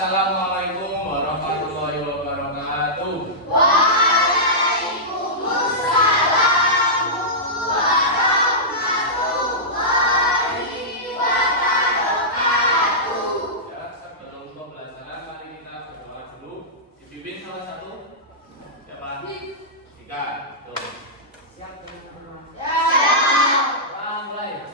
Assalamualaikum warahmatullahi wabarakatuh. Waalaikumsalam warahmatullahi wabarakatuh. Ya, sebelum pembelajaran mari kita berdoa dulu. Dipimpin salah satu. Siapa? Tiga. Tuh. Siap teman-teman. Mulai.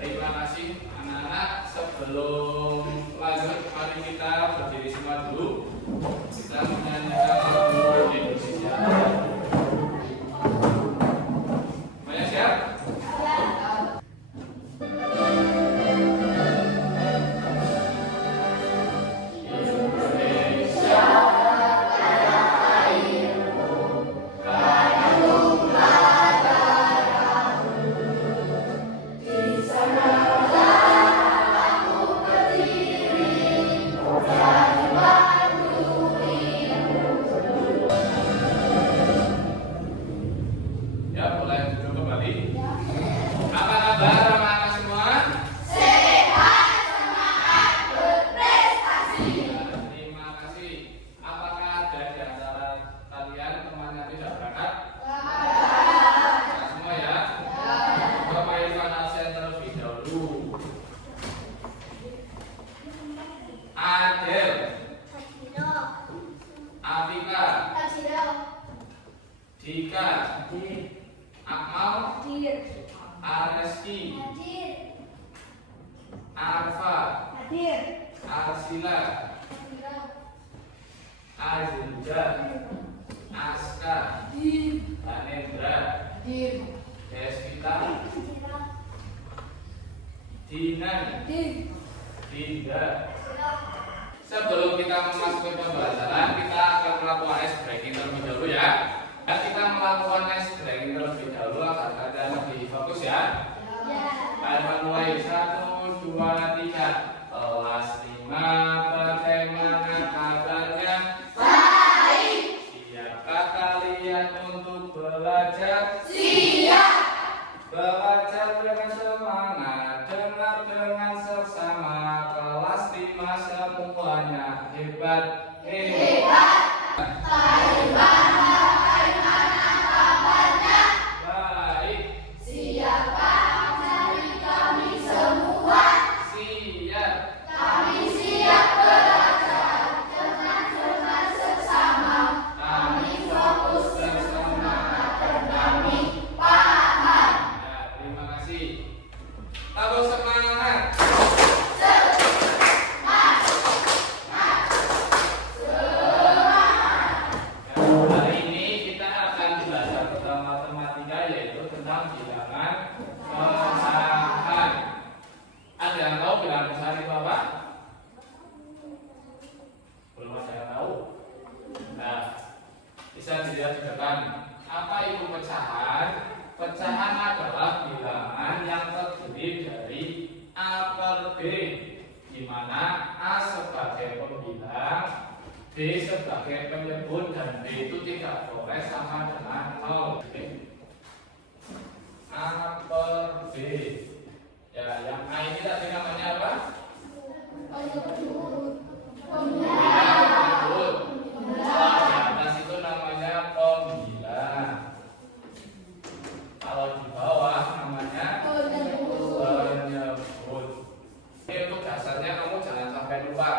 Terima kasih anak-anak. Sebelum lanjut, mari kita berdiri semua dulu. Kita menyanyikan lagu Indonesia. Semuanya siap? Indonesia kaya airmu, kaya tumpah darahmu. Di sanalah aku berdiri, dari batu ilmu. Ya, boleh duduk kembali. Apa kabar anak-anak semua? Sehat, semangat, berprestasi. Ya, terima kasih. Apakah ada di antara kalian teman yang tidak berangkat? Ya, semua ya? Bapak Irfan absen terlebih dahulu. Adel, Afika, Dika, Akmal, Areski, Arfa, Arsila, Azinja, Aska, Anendra, Desvita, Dinan, Dinda. Sebelum kita memasuki pembelajaran, kita akan melakukan ice breaking terlebih dahulu ya. Dan kita melakukan ice breaking terlebih dahulu agar kalian lebih fokus ya. Baik, mulai 1, 2, 3. Kelas 5, bagaimana kabarnya? Baik, Siapkah kalian untuk belajar? siap, Belajar dengan semangat, dengar dengan seksama. Kelas 5 semuanya hebat, hebat. Bagaimana kabarnya? baik, Siapkah mencari kami semua? siap. Kami siap belajar dengan seksama. Kami fokus bersemangat dan kami paham. Ya, terima kasih. Lalu semangat. Ya, hari ini kita akan belajar tentang matematika, yaitu tentang bilangan pecahan. Ada yang tahu bilangan pecahan itu apa? Belum ada yang tahu. Nah, bisa dilihat di depan. Apa itu pecahan? Pecahan adalah bilangan yang terdiri dari A per B, di mana A sebagai pembilang, B sebagai penyebut, dan B itu tidak boleh sama dengan 0. A per B. Ya, yang A ini tadi namanya apa? Penyebut. Kalau di atas itu namanya pembilang. Kalau di bawah namanya penyebut. Ini untuk dasarnya kamu jangan sampai lupa.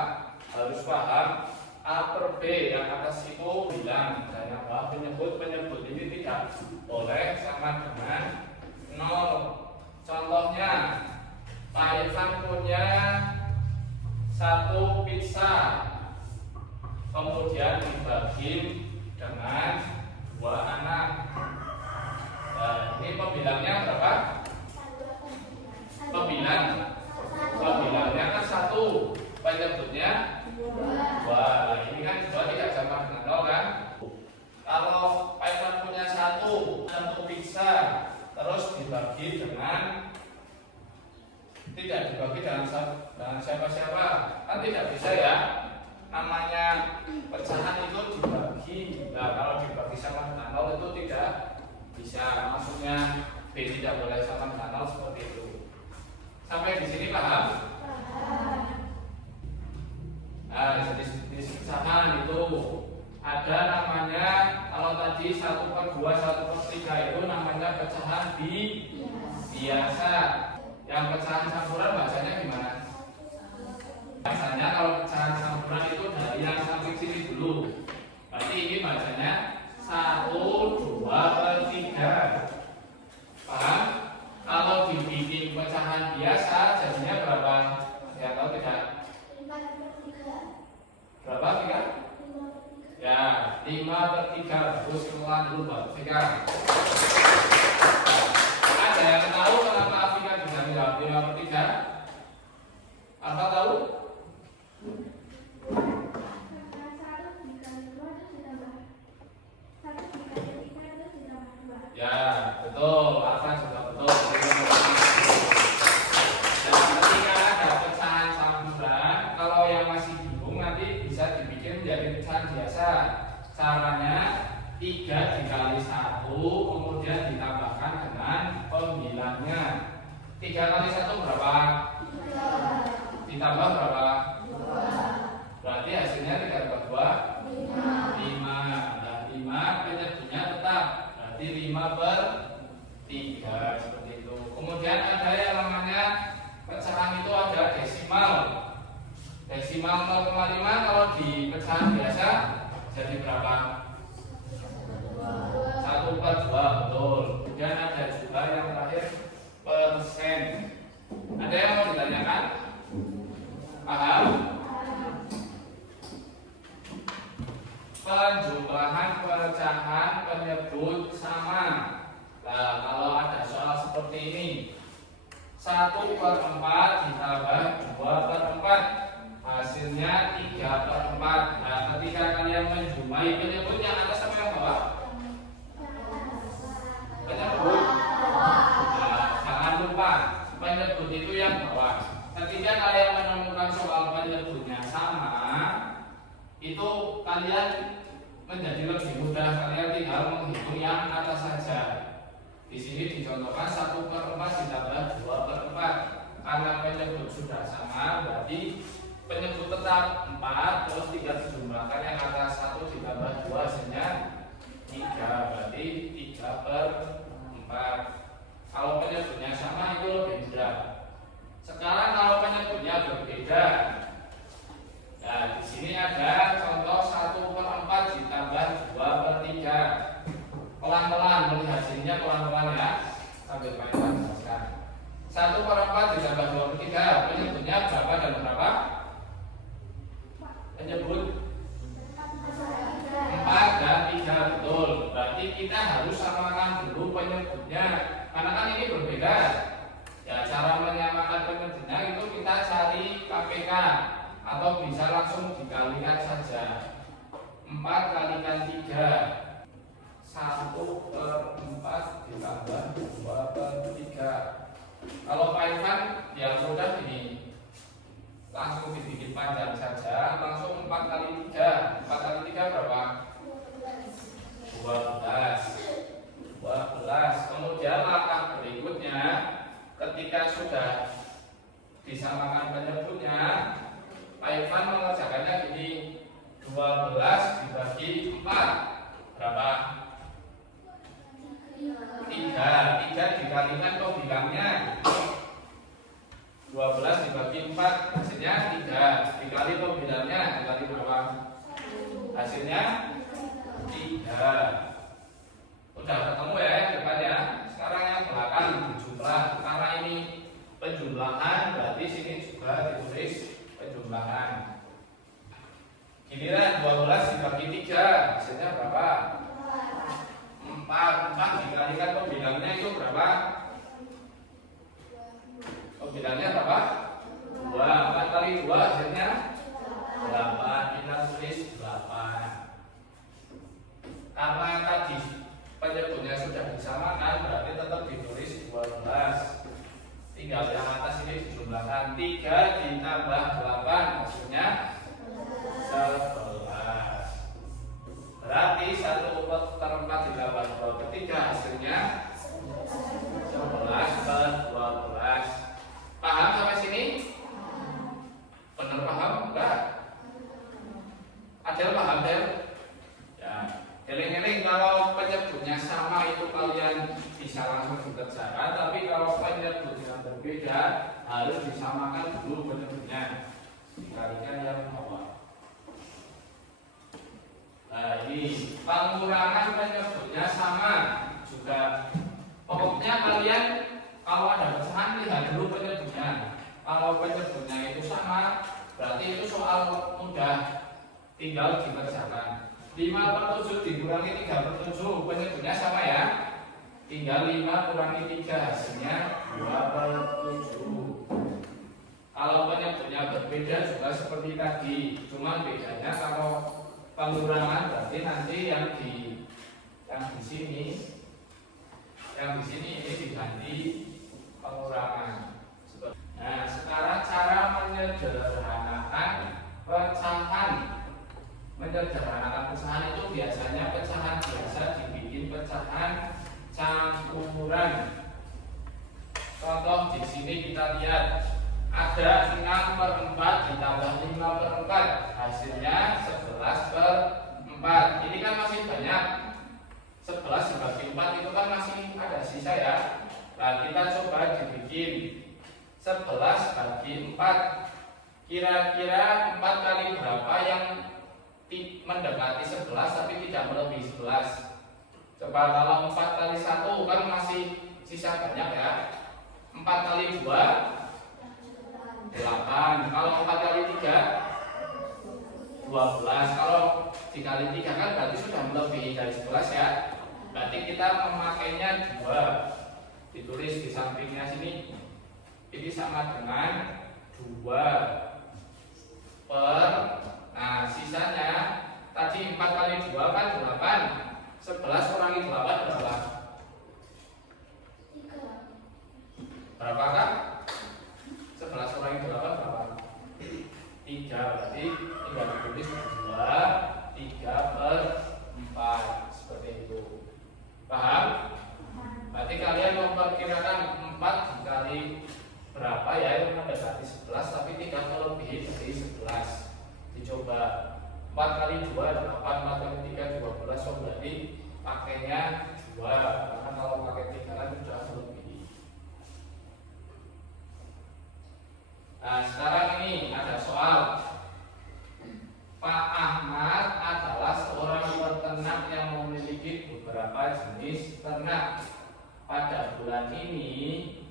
Harus paham A per B, yang atas itu bilang, dan yang bawah penyebut. Penyebut ini tidak boleh sama dengan 0. Contohnya, Pak Irfan punya 1 pizza, kemudian dibagi dengan 2 anak. Nah, ini pembilangnya berapa? Pembilangnya kan 1, penyebutnya 2. Ini kan 2 tidak sama dengan 0 kan? Kalau Pak Irfan punya satu pizza bisa. Terus dibagi dengan tidak dibagi dengan siapa-siapa, kan tidak bisa ya. Namanya pecahan itu dibagi. Nah, kalau dibagi sama dengan 0 itu tidak bisa. Maksudnya B tidak boleh sama dengan 0 seperti itu. Sampai di sini paham? Nah, jadi di pecahan itu ada namanya, kalau tadi 1/2, 1/3 itu namanya pecahan biasa. Yang pecahan campuran bacanya gimana? Biasanya kalau pecahan campuran itu dari yang samping sini dulu. Berarti ini bacanya 1/2/3. Paham? Kalau dibikin pecahan biasa jadinya berapa? Ya tahu tidak? 5/3. Berapa 3? Ya, 5/3. Terus ulang dulu Pak Fika. Ada yang tahu kenapa Fika bisa jawab 5/3? Apa tahu? Ya, betul. Apa juga betul. Dan ketika ada pecahan campuran, kalau yang masih bingung nanti bisa dibikin menjadi pecahan biasa. Caranya 3 dikali 1, kemudian ditambahkan dengan pembilangnya. 3 kali 1 berapa? 3. Ditambah berapa? 2. Berarti hasilnya 3 tambah 2? 5. Dan 5 penyebutnya tetap. Berarti 5/3 seperti itu. Kemudian ada yang namanya pecahan itu ada desimal. Desimal 0,5 kalau di pecahan biasa jadi berapa? 1/2, betul. Kemudian ada juga yang terakhir persen. Ada yang mau ditanyakan? Paham? Penjumlahan pecahan penyebut sama. Nah, kalau ada soal seperti ini, 1/4 ditambah 2/4, hasilnya 3/4. Nah, ketika kalian menjumlahi penyebut yang atas sama yang bawah? Penyebut. Nah, jangan lupa penyebut itu yang bawah. Ketika kalian menemukan soal penyebutnya sama, itu kalian menjadi lebih mudah. Kalian tinggal menghitung yang atas saja. Di sini dicontohkan 1/4 ditambah 2/4. Karena penyebut sudah sama, berarti penyebut tetap 4, terus 3 dijumlahkan yang atas 1 ditambah 2 hasilnya 3, berarti 3/4. Kalau penyebutnya sama itu lebih mudah. Sekarang kalau penyebutnya berbeda, nah di sini ada contoh 1/4 ditambah 2/3. Pelan-pelan melihat hasilnya, pelan-pelan ya, sambil Pak Iwan jelaskan. 1/4 ditambah 2/3, penyebutnya berapa dan berapa? Penyebut 4 dan 3, betul. Berarti kita harus samakan dulu penyebutnya, karena kan ini berbeda. Ya, cara menyamakan penyebutnya itu kita cari KPK atau bisa langsung dikalikan saja. 4 kalikan 3, 1/4 ditambah 2/3. Kalau Pak Ivan yang mudah ini langsung dibikin panjang saja, langsung 4 kali 3. 4 kali 3 berapa? 12. Kemudian langkah berikutnya, ketika sudah disamakan penyebutnya, Pak Ivan mengerjakannya gini. 12 dibagi 4 berapa? 3 dikalikan pembilangnya. 12 dibagi 4 hasilnya 3, dikali pembilangnya dikali berapa? Hasilnya 3. Udah ketemu ya yang depannya. Sekarang yang belakang dijumlah. Karena ini penjumlahan, berarti sini juga ditulis penjumlahan. Giliran 12 dibagi 3 hasilnya berapa? 4 dikalikan pembilangnya itu berapa? Pembilangnya berapa? 2. 4 kali 2 hasilnya 8. Kita tulis 8. Karena tadi penyebutnya sudah disamakan, kalian bisa langsung dikerjakan, tapi kalau penyebut yang berbeda harus disamakan dulu penyebutnya, dikalikan yang bawah. Nah ini pengurangan penyebutnya sama juga. Pokoknya kalian kalau ada pecahan lihat dulu penyebutnya. Kalau penyebutnya itu sama, berarti itu soal mudah, tinggal dikerjakan. 5/7 dikurangi 3/7, penyebutnya sama ya. Tinggal 5 kurangi 3, hasilnya 2/7. Kalau penyebutnya berbeda juga seperti tadi, cuman bedanya kalau pengurangan berarti nanti yang di sini ini diganti pengurangan. Nah, sekarang cara menyederhanakan pecahan. Menyederhanakan pecahan itu biasanya pecahan biasa dibikin pecahan campuran. Contoh di sini kita lihat ada 6/4 ditambah 5/4, hasilnya 11/4. Ini kan masih banyak. 11 dibagi 4 itu kan masih ada sisa ya. Nah, kita coba dibikin 11 bagi 4. Kira-kira 4 kali berapa yang mendekati 11 tapi tidak melebihi 11? Coba kalau 4 kali 1 kan masih sisa banyak ya. 4 kali 2 8. Kalau 4 kali 3 12. Kalau dikali 3 kan berarti sudah melebihi dari 11 ya. Berarti kita memakainya 2. Ditulis di sampingnya sini. Ini sama dengan 2 nah sisanya tadi 4 kali 2 kan 8. 11 kurangi 8 berapa? 3. Berapa kak? 11 kurangi 8 berapa? 3. Berarti tinggal ditulis 2 3/4 seperti itu. Paham? Berarti kalian memperkirakan 4 dikali berapa ya yang mendekati 11 tapi tidak melebihi dari 11. Dicoba 4 kali 2 8, 4 kali 3 12. So berarti pakainya 2, karena kalau pakai 3 kan sudah melebihi. Nah sekarang ini ada soal. Pak Ahmad adalah seorang peternak yang memiliki beberapa jenis ternak. Pada bulan ini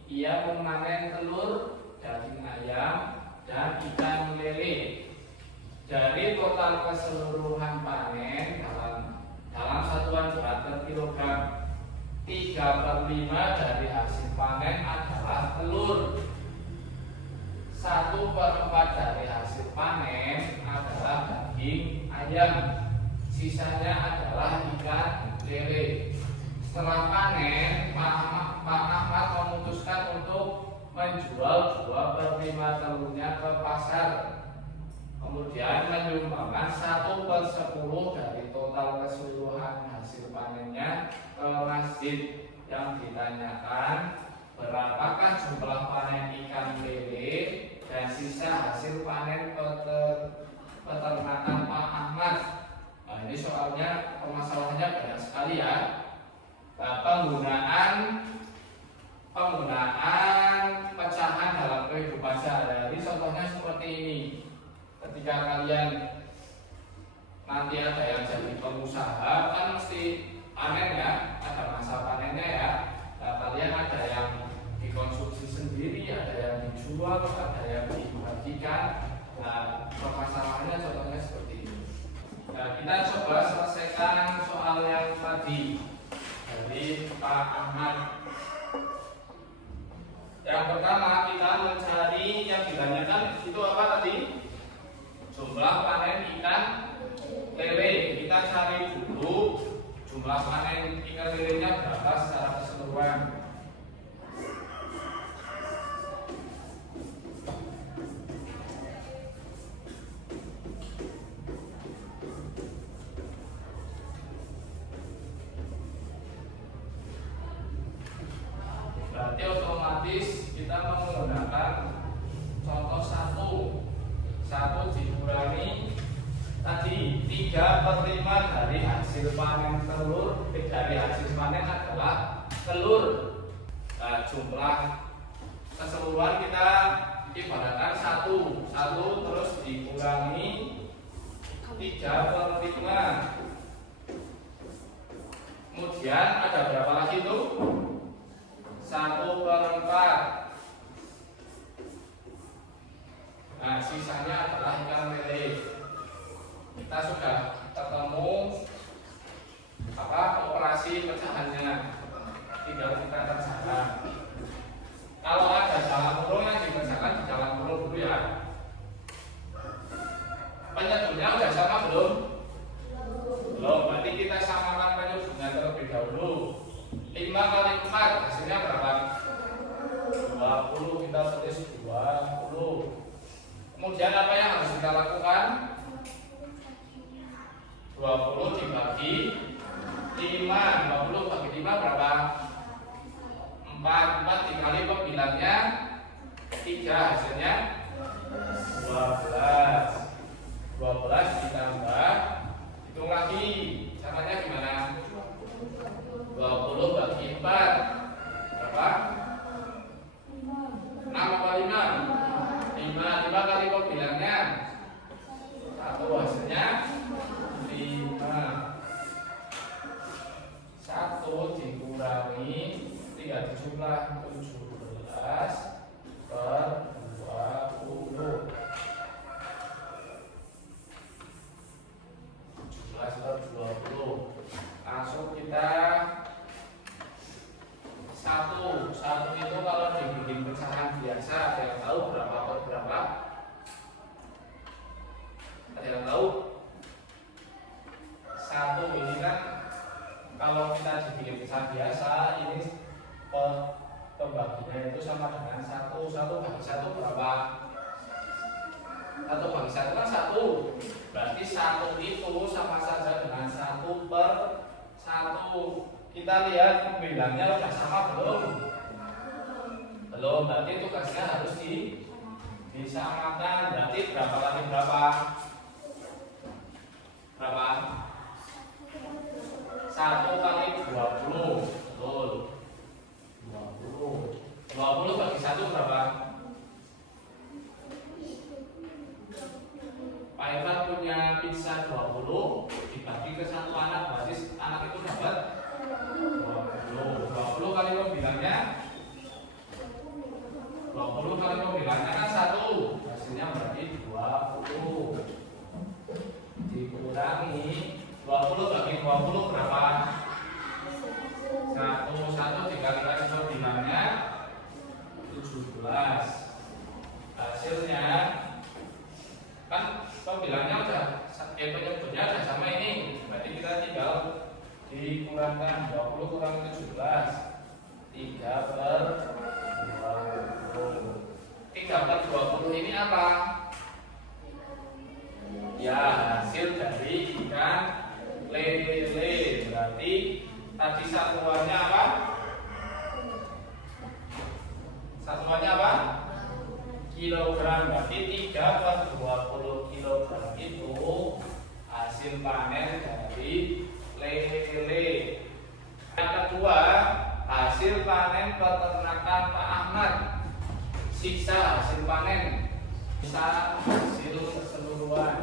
ia memanen telur, daging ayam, dan ikan lele. Dari total keseluruhan panen dalam satuan berat per kilogram, 3/5 dari hasil panen adalah telur. 1/4 dari hasil panen adalah daging ayam. Sisanya adalah ikan lele. Setelah panen, Pak Ahmad memutuskan untuk menjual 2/5 telurnya ke pasar. Kemudian menyumbangkan 1/10 dari total keseluruhan hasil panennya ke masjid. Yang ditanyakan, berapakah jumlah panen ikan lele dan sisa hasil panen peternakan Pak Ahmad. Nah, ini soalnya permasalahannya banyak sekali ya. Nah, penggunaan pecahan dalam kehidupan sehari-hari contohnya seperti ini. Ketika kalian nanti ada yang jadi pengusaha kan mesti panen ya, ada masa panennya ya. Nah, kalian ada yang dikonsumsi sendiri, ada yang dijual, ada yang dibagikan. Nah, permasalahannya contohnya seperti ini. Nah, kita coba selesaikan soal yang tadi dari Pak Ahmad. Yang pertama kita mencari yang ditanyakan itu apa tadi? Jumlah panen ikan lele. Kita cari dulu jumlah panen ikan lelenya berapa secara keseluruhan. Berarti otomatis kita menggunakan contoh 1 dikurangi tadi 3/5 dari hasil panen telur. Dari hasil panen adalah telur. Nah, jumlah keseluruhan kita ibaratkan satu terus dikurangi 3/5. Kemudian ada berapa lagi itu? 1/4. Nah, sisanya adalah ikan lele. Kita sudah ketemu operasi pecahannya. Tinggal kita kerjakan. Kalau ada dalam kurung yang dikerjakan di dalam kurung dulu ya. Penyebutnya udah sama belum? Belum. Berarti kita samakan penyebutnya terlebih dahulu. 5 kali 4 hasilnya berapa? 20. Kita tulis 20. Kemudian apa yang harus kita lakukan? 20 dibagi 5. 20 bagi 5 berapa? 4 dikali pembilangnya 3, hasilnya 12. 12 ditambah, hitung lagi, caranya gimana? 20 bagi 4 berapa? 6 apa 5? 5 kali pembilangnya 1, hasilnya 5. 1 dikurangi 3 jumlah 17 per 20. 17 per 20. Langsung kita satu itu kalau dibikin pecahan biasa, ada yang tahu berapa per berapa? Ada yang tahu? 1 ini kan kalau kita dibikin pecahan biasa, ini pembaginya itu sama dengan 1 bagi 1 berapa? 1 bagi 1 kan 1. Berarti 1 itu sama saja dengan 1/1. Kita lihat pembilangnya sudah sama belum? Belum. Berarti tugasnya harus disamakan. Berarti berapa kali berapa? Berapa? 1 kali 20. Betul. 20 bagi 1 berapa? Pak Irfan punya pizza 20 dibagi ke 1 anak, berarti anak itu dapat 20 kali pembilangnya 20 kali pembilangnya kan 1, hasilnya berarti 20 dikurangi 20 bagi 20 berapa? 1 dikali pembilangnya 17. Hasilnya kan pembilangnya udah penyebutnya udah sama ini, berarti kita tinggal dikurangkan 20 kurang 17, 3/20. 3/20 ini apa? Ya, hasil dari ikan lele. Berarti tadi satuannya apa? Satuannya apa? Kilogram. Berarti 3/20 kilogram itu hasil panen dari lele. Yang kedua, hasil panen peternakan Pak Ahmad. Siksa hasil panen, bisa hasil keseluruhan.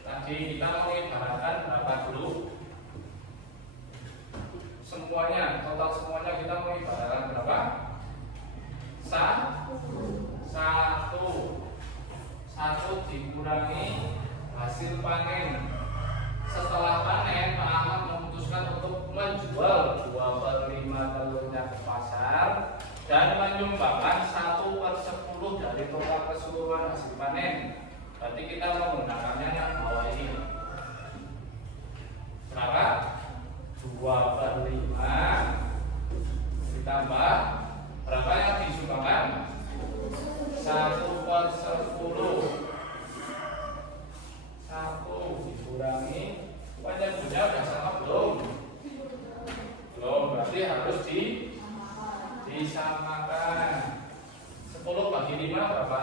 Tadi kita mengibaratkan berapa dulu? Semuanya, total semuanya kita mengibaratkan berapa? 1 dikurangi hasil panen. Setelah panen, Pak Ahmad memutuskan untuk menjual 2/5 telurnya ke pasar dan menyumbangkan 1/10 dari total keseluruhan hasil panen. Berarti kita menggunakannya yang bawah ini. Berapa? 2/5 ditambah berapa yang disumbangkan? 1/10. 1 dikurangi, penyebutnya udah sama belum? Belum, berarti harus disamakan. 10 bagi 5 berapa?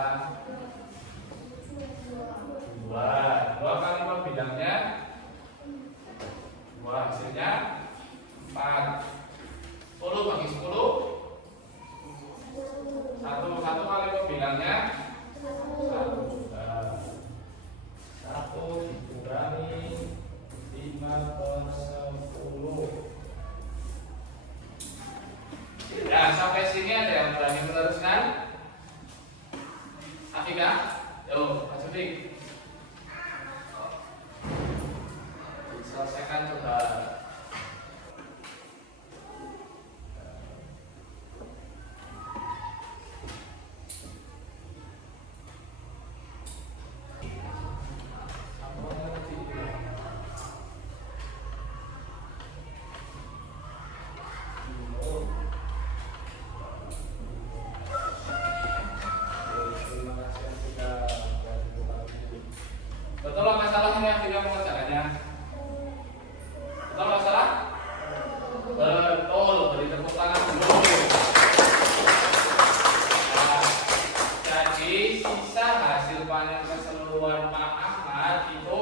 Ketik. Diselesaikan coba. Betul masalahnya tidak mengerjakannya? Betul masalah? Betul, beri tepuk tangan dulu. Nah, jadi sisa hasil panen keseluruhan Pak Ahmad itu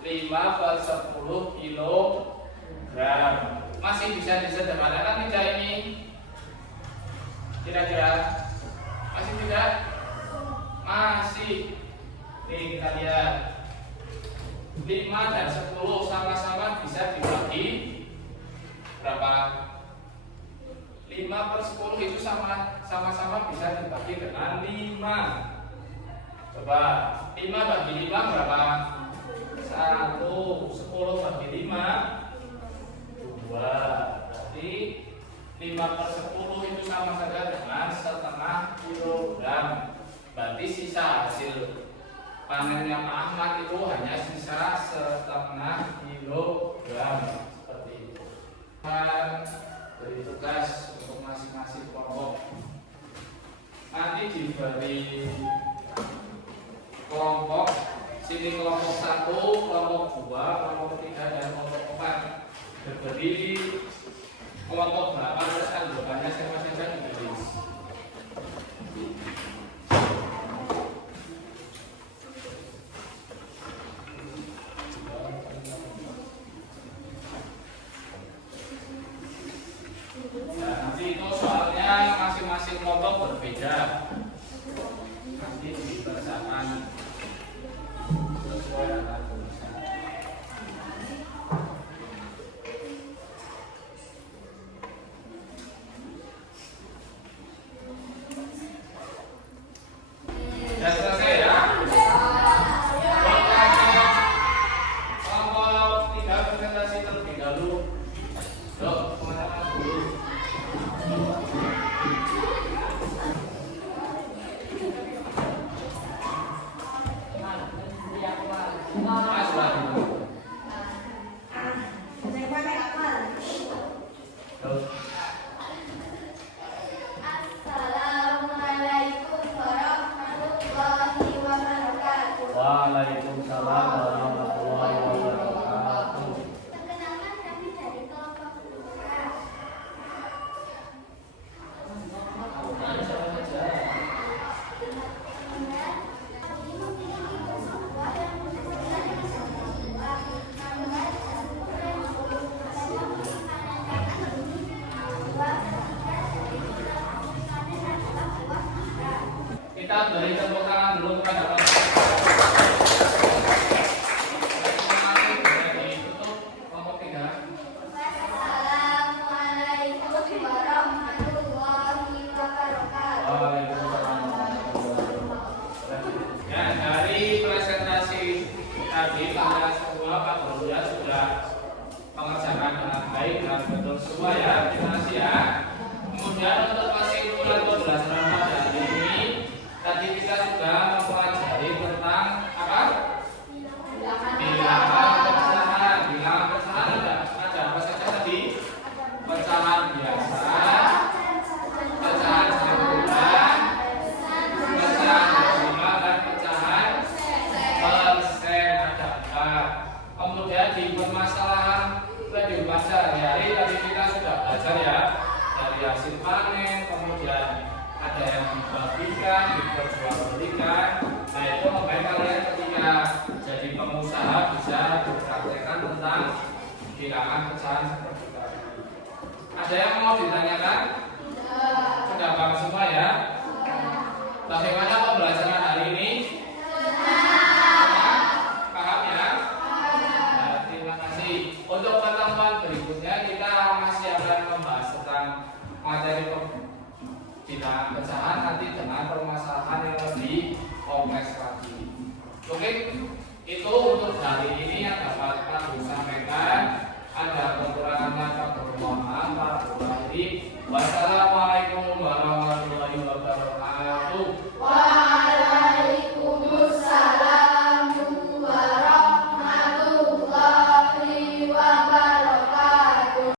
5/10 kilogram. Masih bisa disederhanakan tidak ini? Kira-kira? Masih tidak? Masih. Nih kita lihat 5 dan 10 sama-sama bisa dibagi berapa? 5/10 itu sama-sama bisa dibagi dengan 5. Coba 5 bagi 5 berapa? 1. 10 bagi 5 2. Berarti 5/10 itu sama saja dengan setengah kilogram. Berarti sisa hasil panennya Pak Ahmad itu hanya sisa setengah kilogram seperti itu. Beri tugas untuk masing-masing kelompok. Nanti diberi kelompok. Sini kelompok 1, kelompok 2, kelompok 3 dan kelompok 4. Diberi kelompok 8 terus anggapannya siapa-siapa ditulis. Nanti itu soalnya masing-masing kelompok berbeda. Nanti dikerjakan sesuai dengan tulisan. Sudah selesai ya? Kelompok 3 presentasi terlebih dahulu. Yuk, teman-teman dulu. Mas Wahyu. Assalamualaikum warahmatullahi wabarakatuh. Waalaikumsalam warahmatullahi wabarakatuh. Perkenalkan kami dari kelompok 2. Kita beri tepuk tangan dulu kepada Pak. Ditutup kelompok 3. Assalamualaikum warahmatullahi wabarakatuh. Waalaikumsalam warahmatullahi wabarakatuh. Ya, dari presentasi tadi pada semua Pak Guru ya sudah mengerjakan dengan baik dan betul semua ya. Terima kasih ya. Kemudian untuk kesimpulan pembelajaran pada hari ini, tadi kita sudah mempelajari tentang apa? Bilangan pecahan. Bilangan pecahan ada apa saja tadi? Pecahan biasa, pecahan campuran, pecahan decimal dan pecahan persen ada 4. Kemudian di permasalahan kehidupan sehari-hari tadi kita sudah belajar ya, dari hasil panen, kemudian ada yang dibagikan, diperjualbelikan. Nah itu memang kalian ketika jadi pengusaha bisa dipraktekkan tentang bilangan pecahan seperti tadi. Ada yang mau ditanyakan? Sudah paham semua ya? Bagaimana pembelajaran hari ini? Paham ya? Nah, terima kasih. Untuk pertemuan berikutnya kita masih akan membahas tentang materi bilangan pecahan nanti dengan permasalahan yang lebih kompleks lagi. Oke? mungkin itu untuk hari ini yang dapat kami sampaikan. Ada kekurangan maka bermohon maaf. Wassalamualaikum